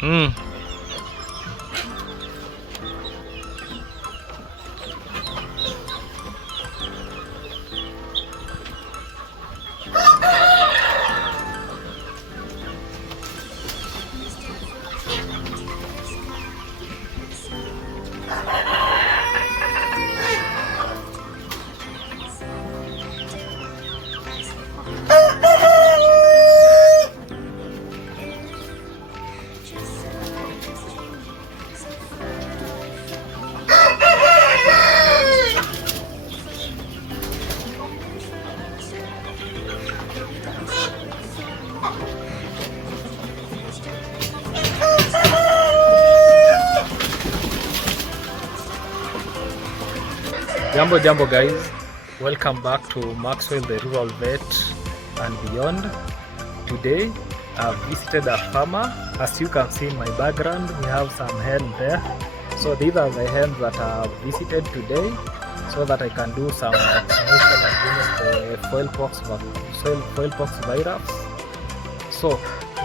Mm. Jambo guys, welcome back to Maxwell the Rural Vet and Beyond. Today I've visited a farmer. As you can see in my background, we have some hens there. So these are the hens that I've visited today so that I can do some vaccination against the fowl pox virus. So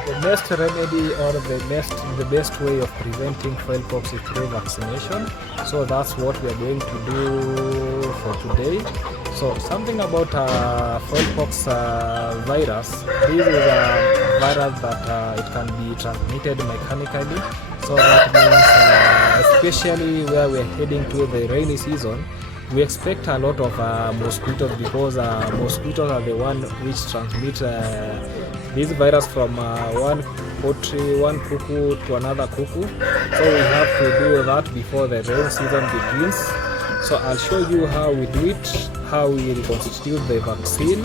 the best remedy or the best way of preventing fowl pox is through vaccination. So that's what we are going to do for today. So something about fowl pox virus. This is a virus that it can be transmitted mechanically. So that means especially where we are heading to the rainy season, we expect a lot of mosquitoes, because mosquitoes are the one which transmit this virus from one cuckoo to another cuckoo. So we have to do that before the rain season begins. So I'll show you how we do it, how we reconstitute the vaccine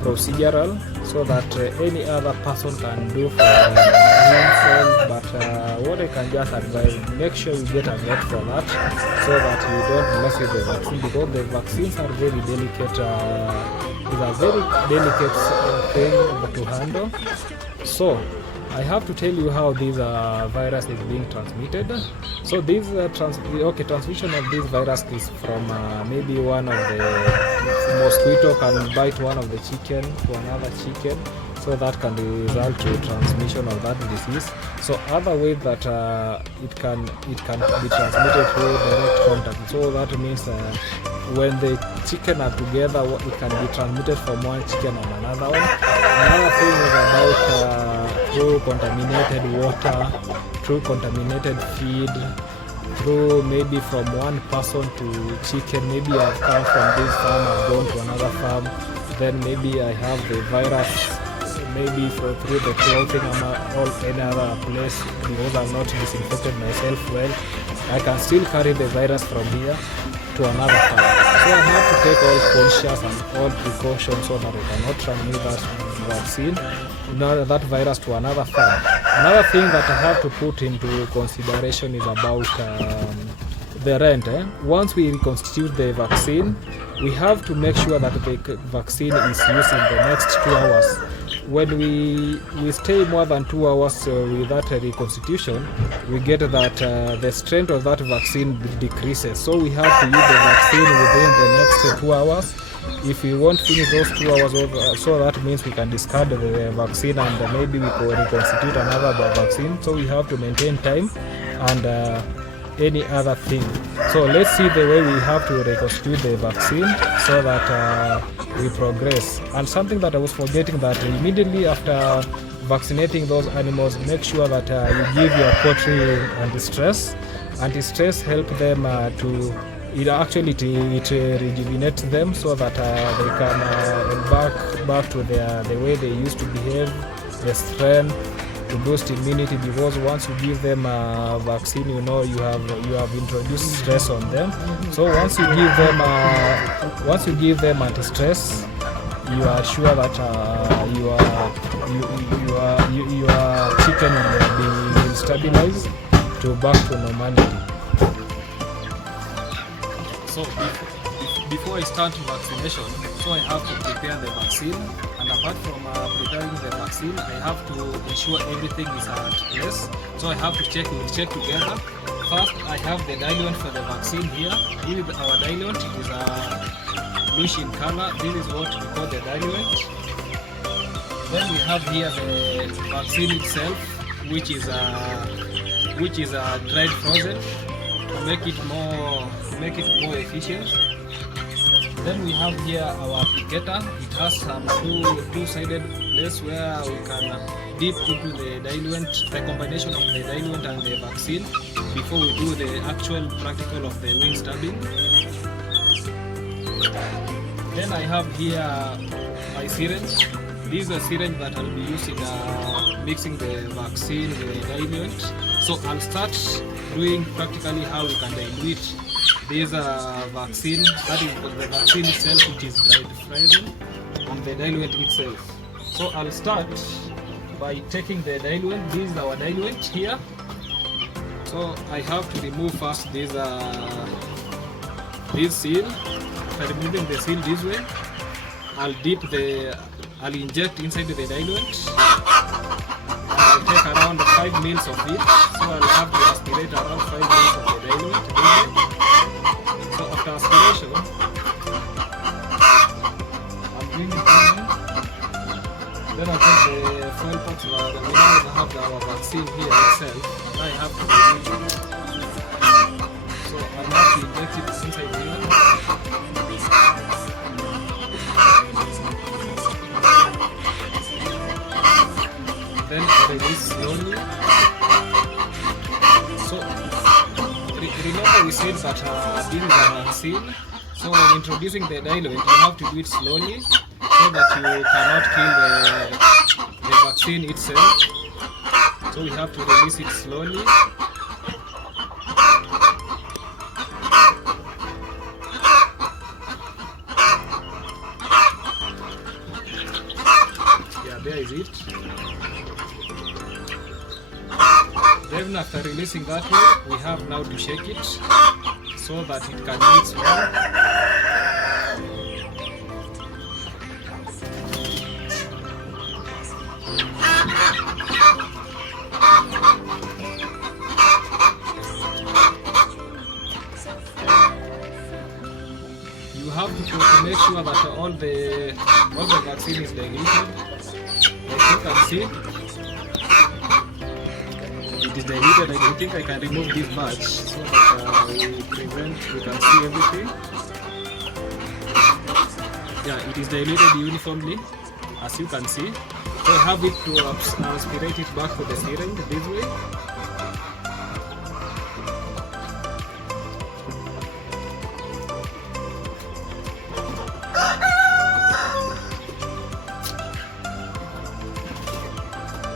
procedural, so that any other person can do for himself. But what I can just advise, make sure you get a vet for that, so that you don't mess with the vaccine, because the vaccines are very delicate. It's a very delicate thing to handle. So I have to tell you how this virus is being transmitted. So this transmission of this virus is from maybe one of the mosquito can bite one of the chicken to another chicken, so that can result to transmission of that disease. So other way that it can be transmitted through direct contact. So that means when the chicken are together, it can be transmitted from one chicken and another one. Another thing is about through contaminated water, through contaminated feed, through maybe from one person to chicken. Maybe I've come from this farm, I've gone to another farm, then maybe I have the virus maybe through the clothing or any other place, because I've not disinfected myself well. I can still carry the virus from here to another farm. So I have to take all conscious and all precautions so that I cannot transmit that vaccine, that virus to another farm. Another thing that I have to put into consideration is about the rent. Once we reconstitute the vaccine, we have to make sure that the vaccine is used in the next 2 hours. When we stay more than 2 hours with that reconstitution, we get that the strength of that vaccine decreases. So we have to use the vaccine within the next 2 hours. If we won't finish those 2 hours, so that means we can discard the vaccine and maybe we could reconstitute another vaccine. So we have to maintain time and any other thing. So let's see the way we have to reconstitute the vaccine so that we progress. And something that I was forgetting, that immediately after vaccinating those animals, make sure that you give your poultry anti-stress. Anti-stress help them it rejuvenates them, so that they can back to the way they used to behave, the strength, to boost immunity. Because once you give them a vaccine, you have introduced stress on them. So once you give them anti-stress, you are sure that your chicken will stabilize to back to normality. So before I start vaccination, so I have to prepare the vaccine, and apart from preparing the vaccine, I have to ensure everything is at place. So I have to we'll check together. First, I have the diluent for the vaccine here. This is our diluent. It is bluish in color. This is what we call the diluent. Then we have here the vaccine itself. which is dried frozen to make it more efficient. Then we have here our applicator. It has some two-sided place where we can dip into the diluent, the combination of the diluent and the vaccine before we do the actual practical of the wing stabbing. Then I have here my syringe. This is a syringe that I'll be using mixing the vaccine with the diluent. So I'll start doing practically how we can dilute this vaccine, that is the vaccine itself, which is dried frozen, and the diluent itself. So I'll start by taking the diluent. This is our diluent here. So I have to remove first this seal. By removing the seal this way, I'll inject inside the diluent. I'll take around 5 ml of it. So I'll have to aspirate around 5 ml of the diluent this way. So after aspiration, I'm doing it in. Then I'll take the Fowl Pox. We now have our vaccine here itself. And I have to dilute it. So I'll have to inject it inside here. Then I release slowly. So remember we said that this is a vaccine. So when introducing the diluent, you have to do it slowly so that you cannot kill the vaccine itself. So we have to release it slowly. Yeah, there is it. Then after releasing that way, we have now to shake it so that it can mix well. You have to make sure that all the vaccine is diluted. Like you can see, it is diluted. I don't think I can remove this batch so that we can see everything. Yeah, it is diluted uniformly, as you can see. So I have it to aspirate it back to the syringe this way.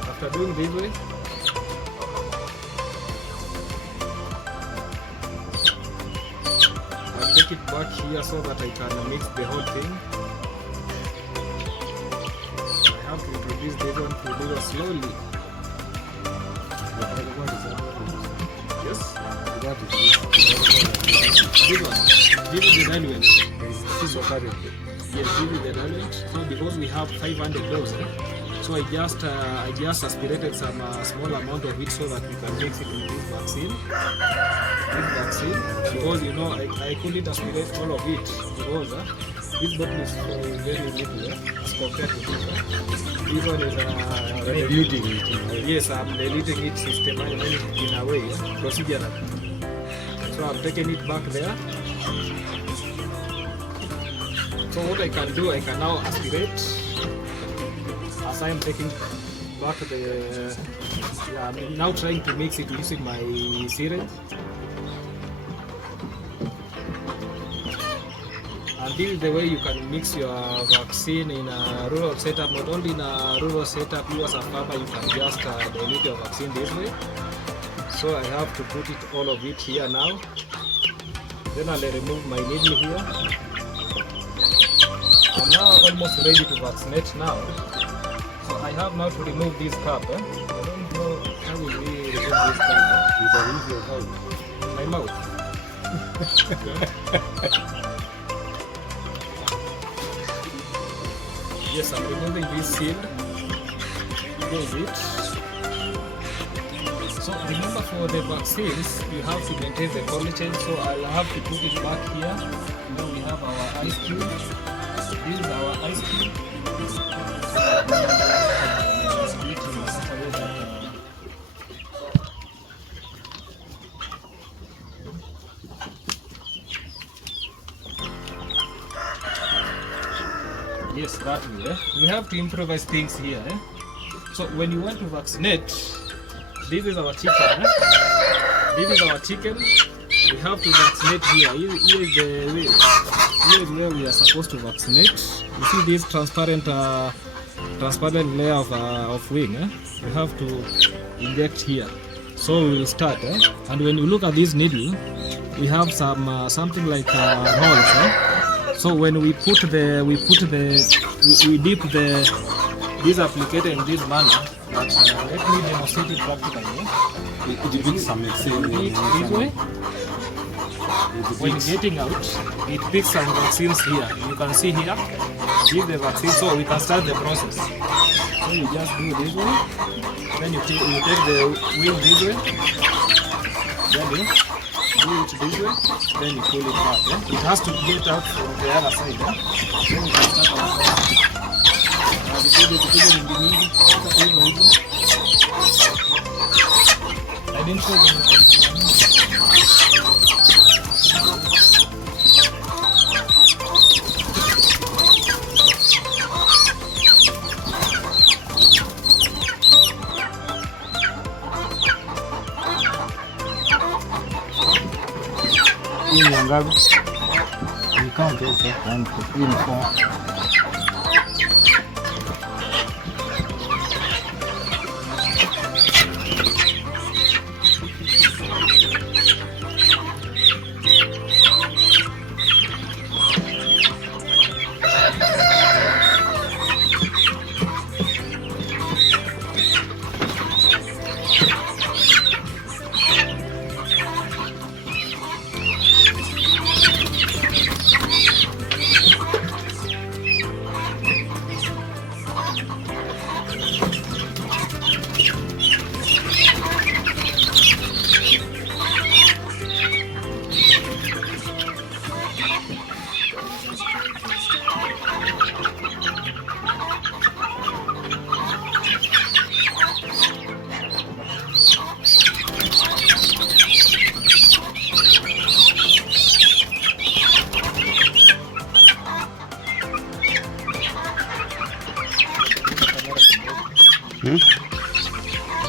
After doing this way, I'll take it back here so that I can mix the whole thing. I have to introduce this one to do it slowly. Yes? This one. This is the diluent. Yes, this is the diluent. So because we have 500 doses, so I just aspirated some small amount of it so that we can mix it with this vaccine. Because you know I couldn't aspirate all of it because this bottle is very little as compared to this one. This one is diluting it. Yes, I'm diluting it systematically in a way, procedurally. So I've taken it back there. So what I can do, I can now aspirate. As I'm taking back I'm now trying to mix it using my syringe. And this is the way you can mix your vaccine in a rural setup. Not only in a rural setup, you as a farmer, you can just dilute your vaccine this way. So I have to put it all of it here now. Then I'll remove my needle here. I'm now almost ready to vaccinate now. So I have now to remove this cap. I don't know how will we remove this cap. You can use your mouth. My mouth. Yes, I'm removing this seal. Here is it. So remember, for the vaccines, you have to maintain the cold chain. So I'll have to put it back here. Now we have our ice cube. This is our ice cube. We have to improvise things here. So when you want to vaccinate, this is our chicken. This is our chicken. We have to vaccinate here. Here is where we are supposed to vaccinate. You see this transparent layer of wing. We have to inject here. So we will start. And when you look at this needle, we have something like holes. So when we dip this applicator in this manner. Let me demonstrate it practically. This way. When getting out, it picks some vaccines here. You can see here, give the vaccine, so we can start the process. So you just do this way, then you take the wheel this way, then you do it this way, then you pull it back. It has to get out from the other side. Then you can start our process. I didn't show you. Hii ni ngapi? You count also. 1, 2, 3, 4.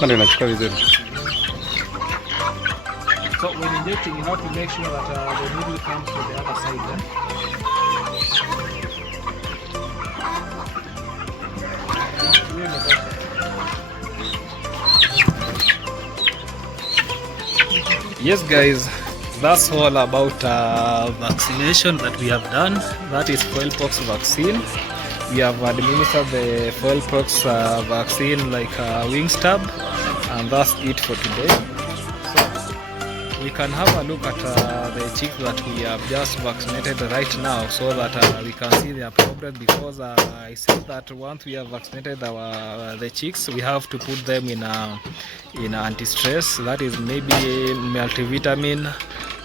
Pale nachukua vizuri. So when injecting, you have to make sure that the needle comes to the other side. Yes guys, that's all about vaccination that we have done. That is Fowl Pox vaccine. We have administered the Fowl Pox vaccine like a wing stab, and that's it for today. So we can have a look at the chicks that we have just vaccinated right now, so that we can see their progress, because I said that once we have vaccinated the chicks, we have to put them in anti-stress, that is maybe multivitamin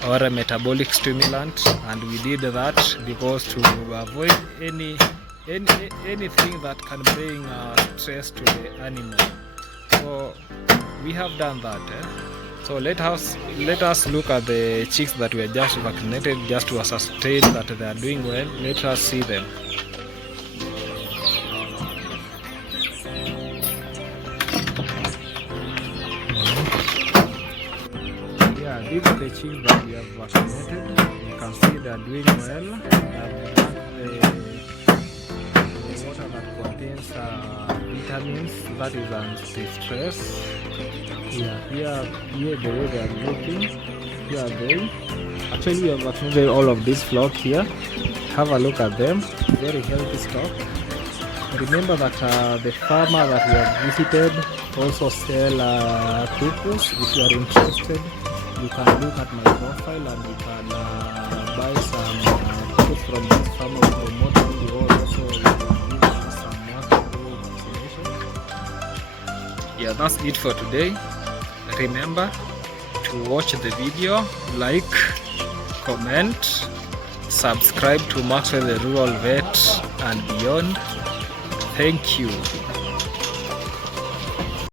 or a metabolic stimulant, and we did that because to avoid anything that can bring stress to the animal. So we have done that. So let us look at the chicks that were just vaccinated, just to ascertain that they are doing well. Let us see them. Yeah, these are the chicks that we have vaccinated. You can see they are doing well. The water that contains vitamins, that is anti-stress. Yeah, here the way they are looking. Here are they. Actually, we have vaccinated all of this flock here. Have a look at them. Very healthy stock. Remember that the farmer that we have visited also sell cuckoos. If you are interested, you can look at my profile and you can buy some cuckoos from this farmer who promoted the world. Also, we will give us some more vaccination. Yeah, that's it for today. Remember to watch the video, like, comment, subscribe to Maxwell the Rural Vet and Beyond. Thank you.